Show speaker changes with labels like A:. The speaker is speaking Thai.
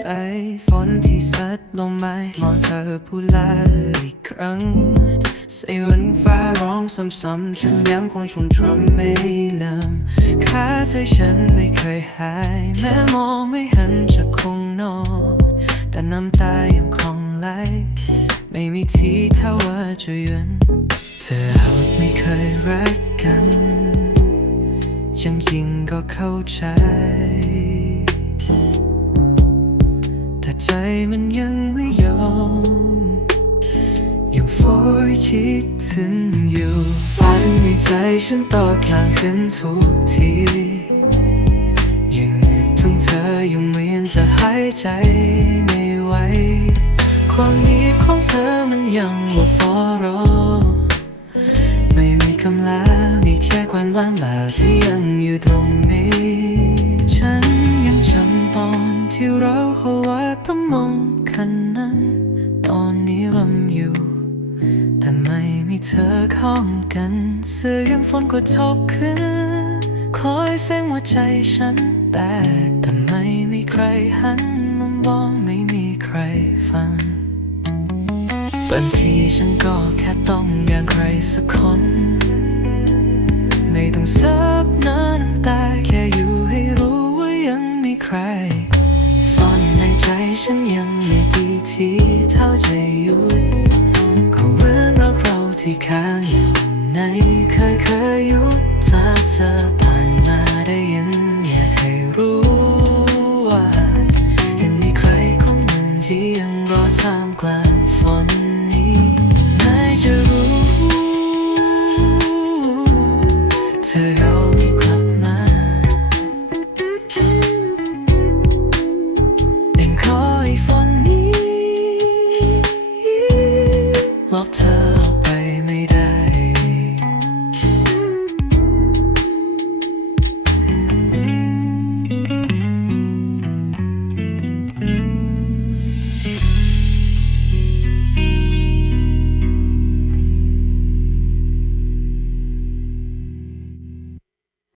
A: สายฝนที่สัดลงมามองเธอผู้ลาอีกครั้งใส่วันฟ้าร้องซ้ำๆฉันย้ำคงชุ่มทรำไม่ลืมค่าใจฉันไม่เคยหาย แม้มองไม่เห็นจะคงนอน แต่น้ำตายังคงไหล ไม่มีทีเท่าว่าจะยืนเธอหากไม่เคยรัก กันยังยิ่งก็เข้าใจ แต่ใจมันยังไม่ยอม ยังฟอยคิดถึงอยู่ฝันในใจฉันต่อกลางขึ้นทุกทียังนึกถึงเธอยังเหมือนจะหายใจไม่ไหวความนี้ของเธอมันยังว่ฟอรอ มีแค่ามล้างลาที่ยังอยู่ตรงนี้ ฉันยังจำตอนที่เราหัวประมงคันนั้น ตอนนี้รำอยู่ แต่ไม่มีเธอข้องกันเสื้อยังฝนก็ทบขึ้นคล้อยแสงหัวใจฉันแตกแต่ไม่มีใครหันมามองไม่มีใครฟังบางทีฉันก็แค่ต้องการใครสักคน ไม่ต้องซับน้ำตาแค่อยู่ให้รู้ว่ายังมีใครฝอนในใจฉันยังไม่ดีที่เท่าจะหยุดคงเหมือนรักเราที่ค้างอยู่ในเคยเคยหยุดจากเธอได้